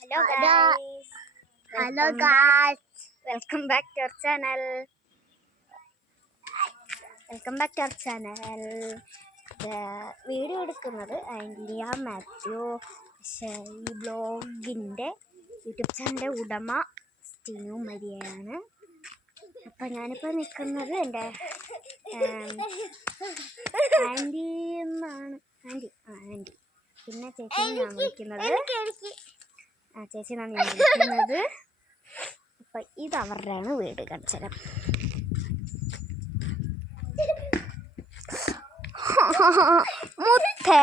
Hello guys. Welcome back to our channel. Video എടുക്കുന്നത് ആൻലിയ മാത്യു. പക്ഷേ ഈ ബ്ലോഗിൻ്റെ യൂട്യൂബ് ചാനലിൻ്റെ ഉടമ സ്റ്റിനു മരിയയാണ്. അപ്പം ഞാനിപ്പോൾ നിൽക്കുന്നത് എൻ്റെ ആൻറ്റി എന്നാണ്. ആൻറ്റി പിന്നെ ചേച്ചി ഞാൻ വിളിക്കുന്നത് ചേച്ചി എന്നാണ് ഞാൻ വിളിക്കുന്നത്. അപ്പം ഇത് അവരുടെയാണ് വീട്. കാണിച്ചുതരാം. മുത്തേ,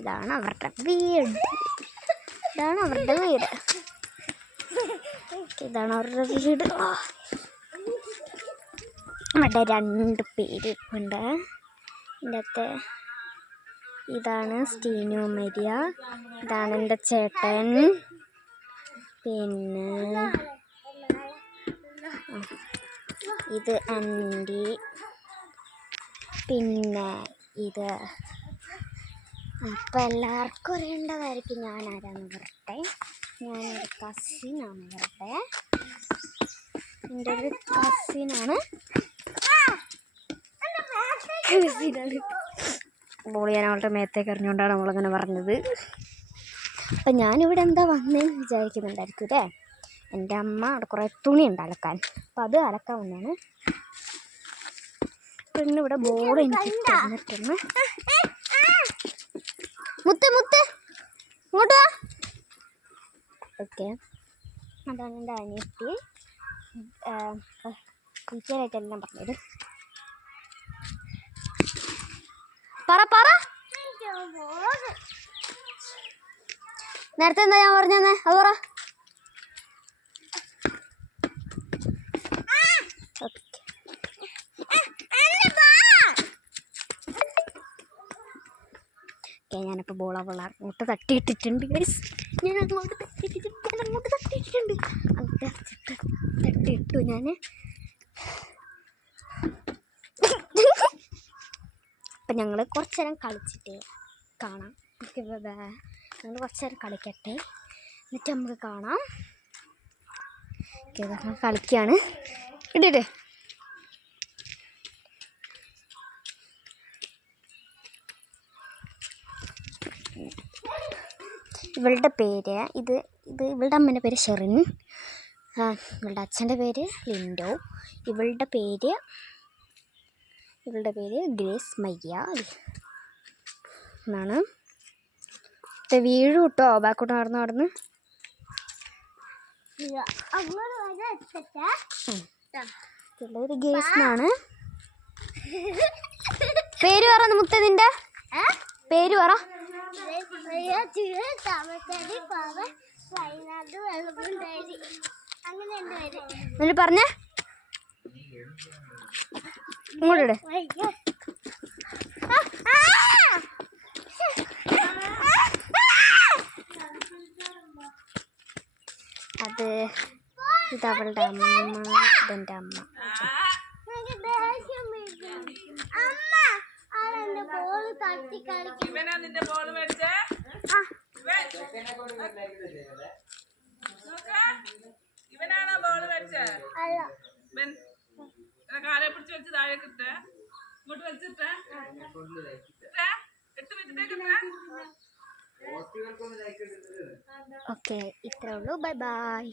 ഇതാണ് അവരുടെ വീട്. അവിടെ 2 പേര് ഉണ്ട്. എൻ്റെ അകത്ത് ഇതാണ് സ്റ്റിനു മരിയ, ഇതാണ് എൻ്റെ ചേട്ടൻ, പിന്നെ ഇത് ആൻറ്റി, പിന്നെ ഇത്. അപ്പം എല്ലാവർക്കും അറിയേണ്ടതായിരിക്കും ഞാൻ ആരാന്ന് പറയട്ടെ. ഞാനൊരു കസിനാണ് പറയട്ടെ. എൻ്റെ ഒരു കസിനാണ്. ബോൾ ഞാൻ അവളുടെ മേത്തേക്ക് എറിഞ്ഞുകൊണ്ടാണ് നമ്മളങ്ങനെ പറഞ്ഞത്. അപ്പം ഞാനിവിടെ എന്താ വന്നതെന്ന് വിചാരിക്കുന്നുണ്ടായിരിക്കും അല്ലേ. എൻ്റെ അമ്മ അവിടെ കുറേ തുണി ഉണ്ട് അലക്കാൻ. അപ്പം അത് അലക്കാൻ വന്നതാണ്. പിന്നെ ഇവിടെ ബോൾ എനിക്ക് തന്നിട്ടുണ്ട്. മുത്ത് ഇങ്ങോട്ട്. ഓക്കെ, അതാണ് എൻ്റെ അനിയത്തി. ടീച്ചറായിട്ടെല്ലാം പറഞ്ഞത്. പറ നേരത്തെ എന്താ ഞാൻ പറഞ്ഞത് അത് പറ. ഞാനിപ്പോൾ ബോൾ അങ്ങോട്ട് തട്ടിയിട്ടിട്ടുണ്ട് ഗൈസ്. ഞാൻ അങ്ങോട്ട് തട്ടിയിട്ടിട്ടുണ്ട്. അങ്ങോട്ട് തട്ടിയിട്ടു ഞാൻ. അപ്പം ഞങ്ങൾ കുറച്ച് നേരം കളിച്ചിട്ട് കാണാം. ഞങ്ങൾ കുറച്ച് നേരം കളിക്കട്ടെ, എന്നിട്ട് നമുക്ക് കാണാം. കളിക്കുകയാണ്. ഇട്ടിട്ട് ഇവളുടെ പേര് ഇത് ഇവളുടെ അമ്മേൻ്റെ പേര് ഷെറിൻ, ഇവളുടെ അച്ഛൻ്റെ പേര് ലിൻഡോ, ഇവളുടെ പേര് ഗ്രേസ് മയ്യ എന്നാണ്. വീഴും കേട്ടോ ബാക്കോട്ട് നടന്ന്. ഒരു ഗ്രേസ് എന്നാണ് പേര്. പറ മുത്തേ, നിന്റെ പേര് പറ. പറഞ്ഞേ ഇങ്ങോട്ട്. അത് ഇതവളുടെ അമ്മ, ഇതെൻ്റെ അമ്മ. ഇവനാണോ ബോള് മേടിച്ചത്? കാലെ പിടിച്ച് വെച്ച് താഴേക്ക് ഇട്ടേ, ഇങ്ങോട്ട് വെച്ചിട്ടേ, എടുത്ത് വെച്ചിട്ടേക്ക്. ഓക്കെ, ഇത്രേ ഉള്ളൂ. ബൈ.